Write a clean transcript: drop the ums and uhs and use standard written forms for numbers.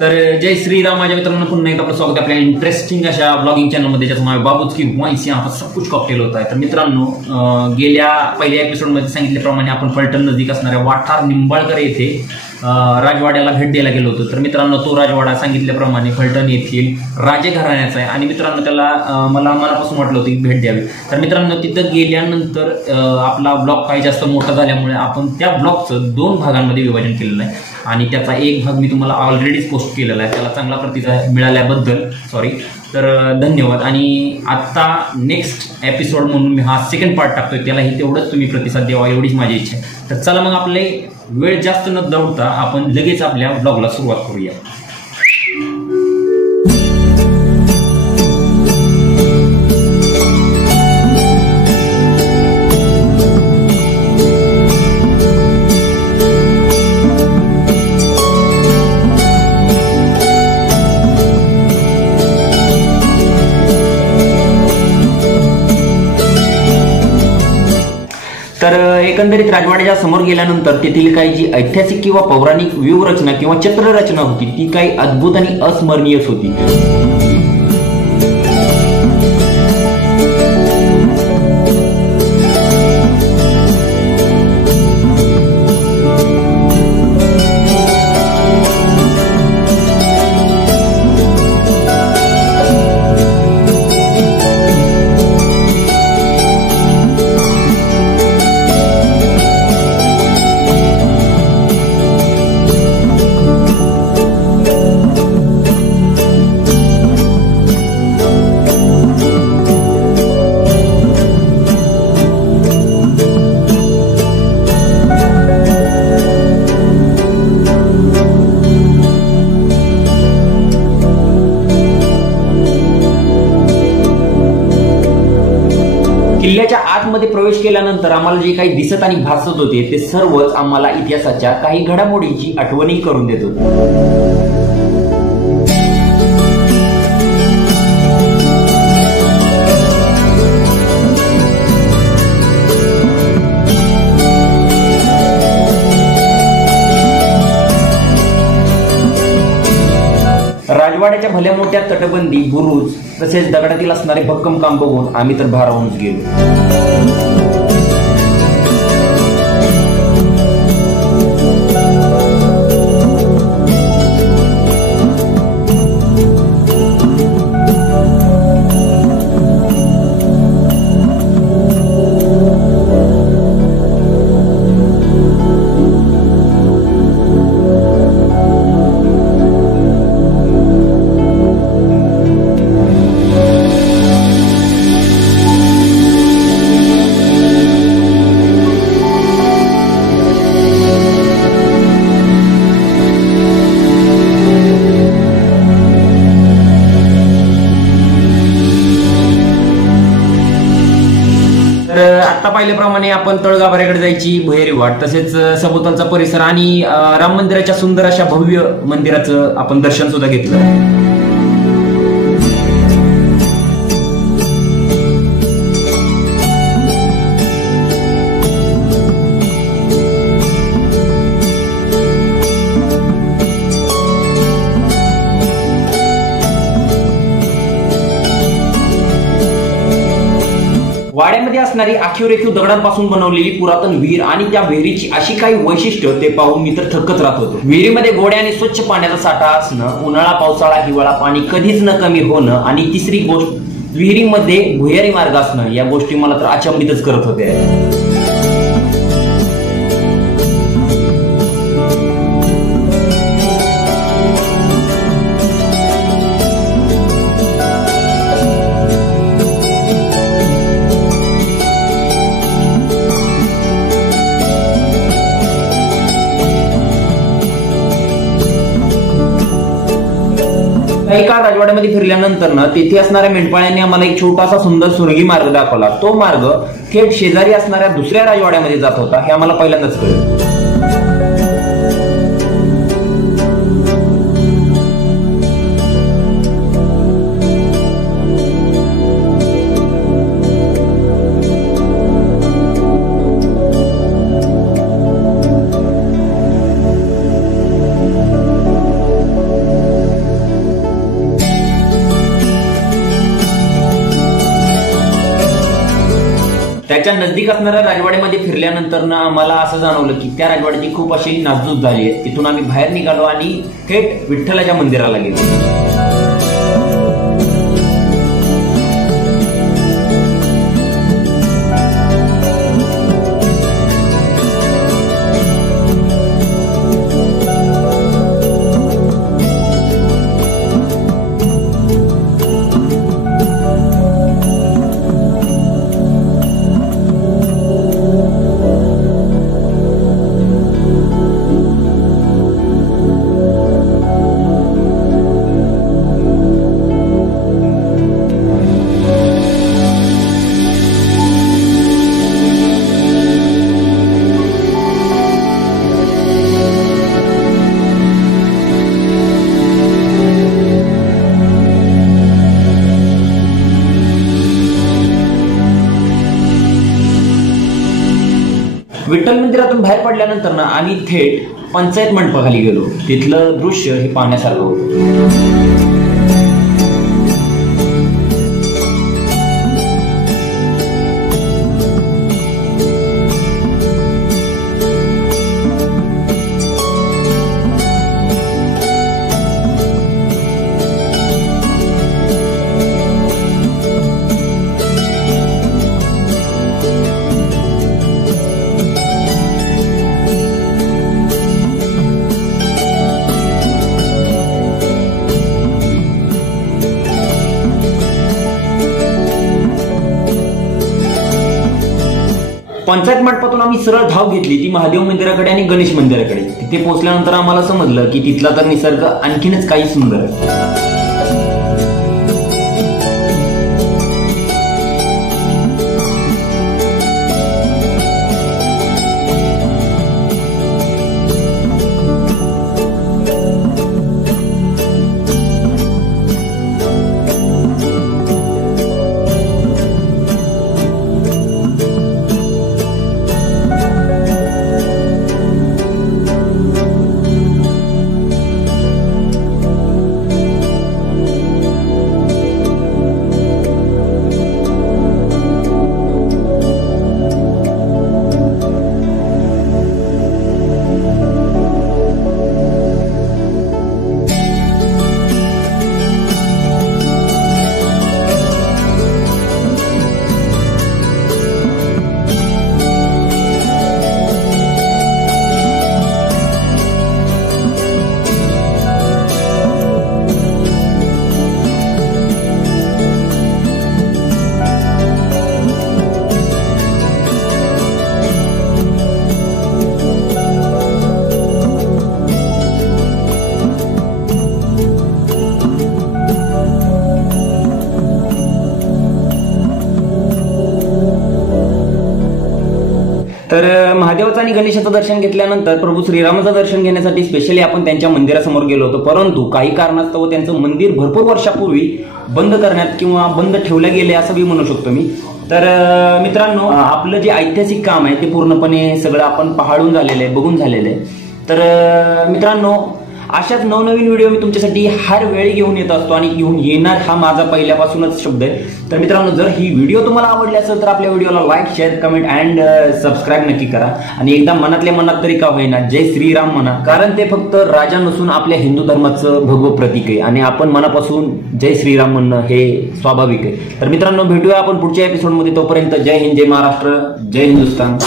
तर जय श्रीराम माझ्या मित्रांनो, पुन्हा एकदा आपलं स्वागत आहे आपल्या इंटरेस्टिंग अशा ब्लॉगिंग चॅनलमध्ये, ज्याचं नाव आहे बाबूच की वॉइस. यहाँ पर सब कुछ कॉकटेल होता है. तर मित्रांनो, गेल्या पहिल्या एपिसोडमध्ये सांगितल्याप्रमाणे आपण फलटण नजीक असणाऱ्या वाठार निंबाळकर येथे राजवाड्याला भेट द्यायला गेलो होतो. तर मित्रांनो, तो राजवाडा सांगितल्याप्रमाणे फलटण येथील राजे घराण्याचा आहे आणि मित्रांनो त्याला मला मनापासून वाटलं होतं की भेट द्यावी. तर मित्रांनो, तिथं गेल्यानंतर आपला ब्लॉग काही जास्त मोठा झाल्यामुळे आपण त्या ब्लॉगचं 2 भागांमध्ये विभाजन केलेलं आहे आणि त्याचा एक भाग मी तुम्हाला ऑलरेडीच पोस्ट केलेला आहे. त्याला चांगला प्रतिसाद मिळाल्याबद्दल सॉरी. तर धन्यवाद. आणि आत्ता नेक्स्ट एपिसोड म्हणून मी हा सेकंड पार्ट टाकतोय, त्यालाही तेवढंच तुम्ही प्रतिसाद द्यावा एवढीच माझी इच्छा आहे. तर चला मग, आपले वेळ जास्त न दौडता आपण लगेच आपल्या ब्लॉगला सुरुवात करूया. तर एकंदरीत राजवाड्याच्या समोर गेल्यानंतर तेथील काही जी ऐतिहासिक किंवा पौराणिक व्यूहरचना किंवा चित्ररचना होती ती काही अद्भुत आणि अस्मरणीयच होती. किल्ल्याच्या आतमध्ये प्रवेश केल्यानंतर आम्हाला जे काही दिसत आणि भासत होते ते सर्वच आम्हाला इतिहासाच्या काही घडामोडींची आठवणी करून देत होते. राजवाड्याच्या भल्या मोठ्या तटबंदी, बुरुज तसेच दगडातील असणारे भक्कम काम बघून आम्ही तर भारावूनच गेलो. आता पाहिल्याप्रमाणे आपण तळगाभाऱ्याकडे जायची भुयारी वाट, तसेच सभोवतालचा परिसर आणि राम मंदिराच्या सुंदर अशा भव्य मंदिराचं आपण दर्शन सुद्धा घेतलं. वाड्यामध्ये असणारी आखीव रेखीव दगडांपासून बनवलेली पुरातन विहीर आणि त्या विहिरीची अशी काही वैशिष्ट्य ते पाहून मी तर थक्कच राहत होतो. विहिरीमध्ये गोड्या आणि स्वच्छ पाण्याचा साठा असणं, उन्हाळा पावसाळा हिवाळा पाणी कधीच न कमी होणं आणि तिसरी गोष्ट विहिरीमध्ये भुयारी मार्ग असणं, या गोष्टी मला तर अचंबितच करत होत्या. काही काळ राजवाड्यामध्ये फिरल्यानंतर ना तेथे असणाऱ्या मेंढपाळ्यांनी आम्हाला एक छोटासा सुंदर सुरगी मार्ग दाखवला. तो मार्ग थेट शेजारी असणाऱ्या दुसऱ्या राजवाड्यामध्ये जात होता, हे आम्हाला पहिल्यांदाच कळलं. ह्याच्या नजदीक असणाऱ्या राजवाड्यामध्ये फिरल्यानंतर ना आम्हाला असं जाणवलं की त्या राजवाड्याची खूप अशी नासधूस झाली आहे. तिथून आम्ही बाहेर निघालो आणि थेट विठ्ठलाच्या मंदिराला गेलो. विठ्ठल मंदिरातून बाहेर पडल्यानंतर ना आम्ही थेट पंचायत मंडपाखाली गेलो. तिथलं दृश्य हे पाहण्यासारखं होतं. पंचायत मंडपातून आम्ही सरळ धाव घेतली ती महादेव मंदिराकडे आणि गणेश मंदिराकडे. तिथे पोहोचल्यानंतर आम्हाला समजलं की तिथला तर निसर्ग आणखीनच काही सुंदर आहे. तर महादेवाचं आणि गणेशाचं दर्शन घेतल्यानंतर प्रभू श्रीरामाचं दर्शन घेण्यासाठी स्पेशली आपण त्यांच्या मंदिरासमोर गेलो होतो. परंतु काही कारणास्तव त्यांचं मंदिर भरपूर वर्षापूर्वी बंद करण्यात किंवा बंद ठेवलं गेले असं मी म्हणू शकतो मी. तर मित्रांनो, आपलं जे ऐतिहासिक काम आहे ते पूर्णपणे सगळं आपण पाहाळून झालेलं आहे, बघून झालेलं आहे. तर मित्रांनो, अशाच नवनवीन व्हिडिओ मी तुमच्यासाठी हर वेळी घेऊन येत असतो आणि घेऊन येणार हा माझा पहिल्यापासूनच शब्द आहे. तर मित्रांनो, जर ही व्हिडिओ तुम्हाला आवडली असेल तर आपल्या व्हिडिओला like, share, comment and subscribe नक्की करा. आणि एकदा मनातल्या मनात तरी का होईना जय श्रीराम म्हणा, कारण ते फक्त राजा नसून आपल्या हिंदू धर्माचं भगवं प्रतीक आहे आणि आपण मनापासून जय श्रीराम म्हणणं हे स्वाभाविक आहे. तर मित्रांनो, भेटूया आपण पुढच्या एपिसोडमध्ये. तोपर्यंत जय हिंद, जय महाराष्ट्र, जय हिंदुस्तान.